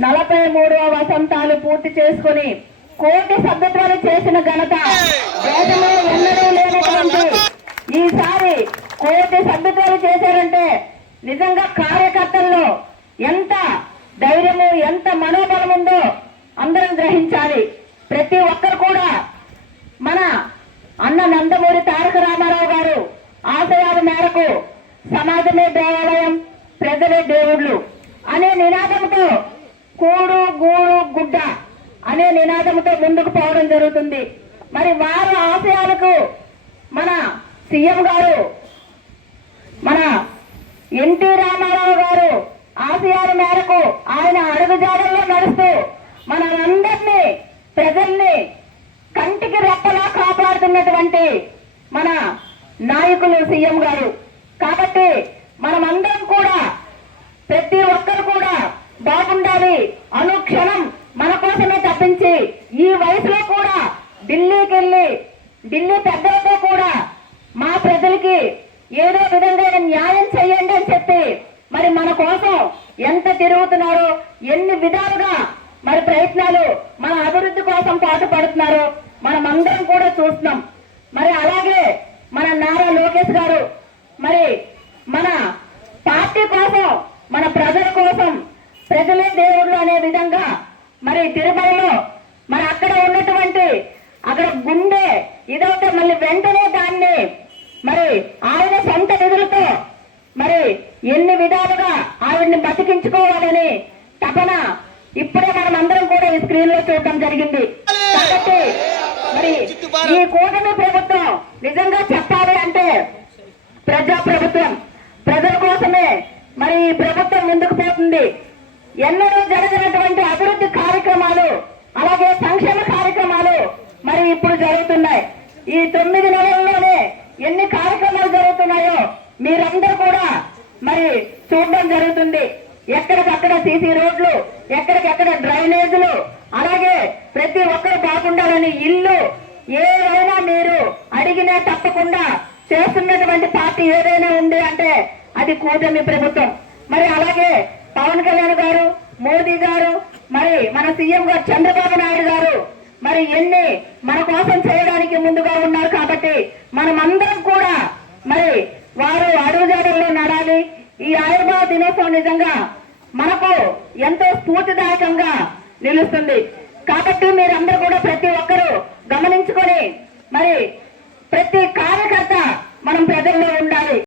43వ వసంతాలు పూర్తి చేసుకుని కోటి సభ్యత్వాలు చేసిన ఘనత దేశంలో ఎన్నడూ లేనటువంటి ఈసారి కోటి సభ్యత్వాలు చేశారంటే నిజంగా కార్యకర్తల్లో ఎంత ధైర్యము ఎంత మనోబలం ఉందో అందరం గ్రహించాలి. ప్రతి ఒక్కరు కూడా మన అన్న నందమూరి తారక రామారావు గారు ఆశయాల మేరకు సమాజమే దేవాలయం, ప్రజలే దేవుళ్ళు అనే నినాదంతో కూడు గూడు గుడ్డ అనే నినాదంతో ముందుకు పోవడం జరుగుతుంది. మరి వారి ఆశయాలకు మన సీఎం గారు, మన ఎన్టీ రామారావు గారు ఆశయాల మేరకు ఆయన అడుగుజాడల్లో నడుస్తూ మనందరినీ ప్రజల్ని కంటికి రెప్పలా కాపాడుతున్నటువంటి మన నాయకులు సీఎం గారు. కాబట్టి మనమందరం కూడా ప్రతి ఒక్కరు కూడా బాగుండాలి. అనుక్షణం మన కోసమే తప్పించి ఈ వయసులో కూడా ఢిల్లీకి వెళ్ళి ఢిల్లీ పెద్దలతో కూడా మా ప్రజలకి ఏదో విధంగా న్యాయం చేయండి అని చెప్పి మరి మన కోసం ఎంత తిరుగుతున్నారో, ఎన్ని విధాలుగా మరి ప్రయత్నాలు మన అభివృద్ధి కోసం పాటుపడుతున్నారో మనమందరం కూడా చూస్తున్నాం. మరి అలాగే మన నారా లోకేష్ గారు మరి మన పార్టీ కోసం, మన ప్రజల కోసం, ప్రజలే దేవుళ్ళు అనే విధంగా మరి తిరుమలలో మరి అక్కడ ఉన్నటువంటి అక్కడ గుండె ఇదైతే మళ్ళీ వెంటనే దాన్ని మరి ఆయన సొంత నిధులతో మరి ఎన్ని విధాలుగా ఆవిడ్ని బతికించుకోవాలని తపన ఇప్పుడే మనం అందరం కూడా ఈ స్క్రీన్ లో చూడటం జరిగింది. కాబట్టి మరి ఈ కూటమి ప్రభుత్వం నిజంగా చెప్పాలి అంటే ప్రజా ప్రభుత్వం, ప్రజల కోసమే మరి ఈ ప్రభుత్వం ముందుకు పోతుంది. ఎన్నడూ జరగనటువంటి అభివృద్ధి కార్యక్రమాలు, అలాగే సంక్షేమ కార్యక్రమాలు మరి ఇప్పుడు జరుగుతున్నాయి. ఈ 9 నెలల్లోనే ఎన్ని కార్యక్రమాలు జరుగుతున్నాయో మీరందరూ కూడా మరి చూడడం జరుగుతుంది. ఎక్కడికక్కడ సీసీ రోడ్లు, ఎక్కడికెక్కడ డ్రైనేజీలు, అలాగే ప్రతి ఒక్కరు బాగుండాలని ఇల్లు ఏదైనా మీరు అడిగినా తప్పకుండా చేస్తున్నటువంటి పార్టీ ఏదైనా ఉంది అంటే అది కూటమి ప్రభుత్వం. మరి అలాగే పవన్ కళ్యాణ్ గారు, మోదీ గారు, మరి మన సీఎం గారు చంద్రబాబు నాయుడు గారు మరి ఎన్ని మన కోసం చేయడానికి ముందుగా ఉన్నారు. కాబట్టి మనమందరం కూడా మరి వారు అడుగుజాడల్లో నడాలి. ఈ ఆయుర్వేద దినోత్సవం నిజంగా మనకు ఎంతో స్ఫూర్తిదాయకంగా నిలుస్తుంది. కాబట్టి మీరందరూ కూడా ప్రతి ఒక్కరూ గమనించుకొని మరి ప్రతి కార్యకర్త మనం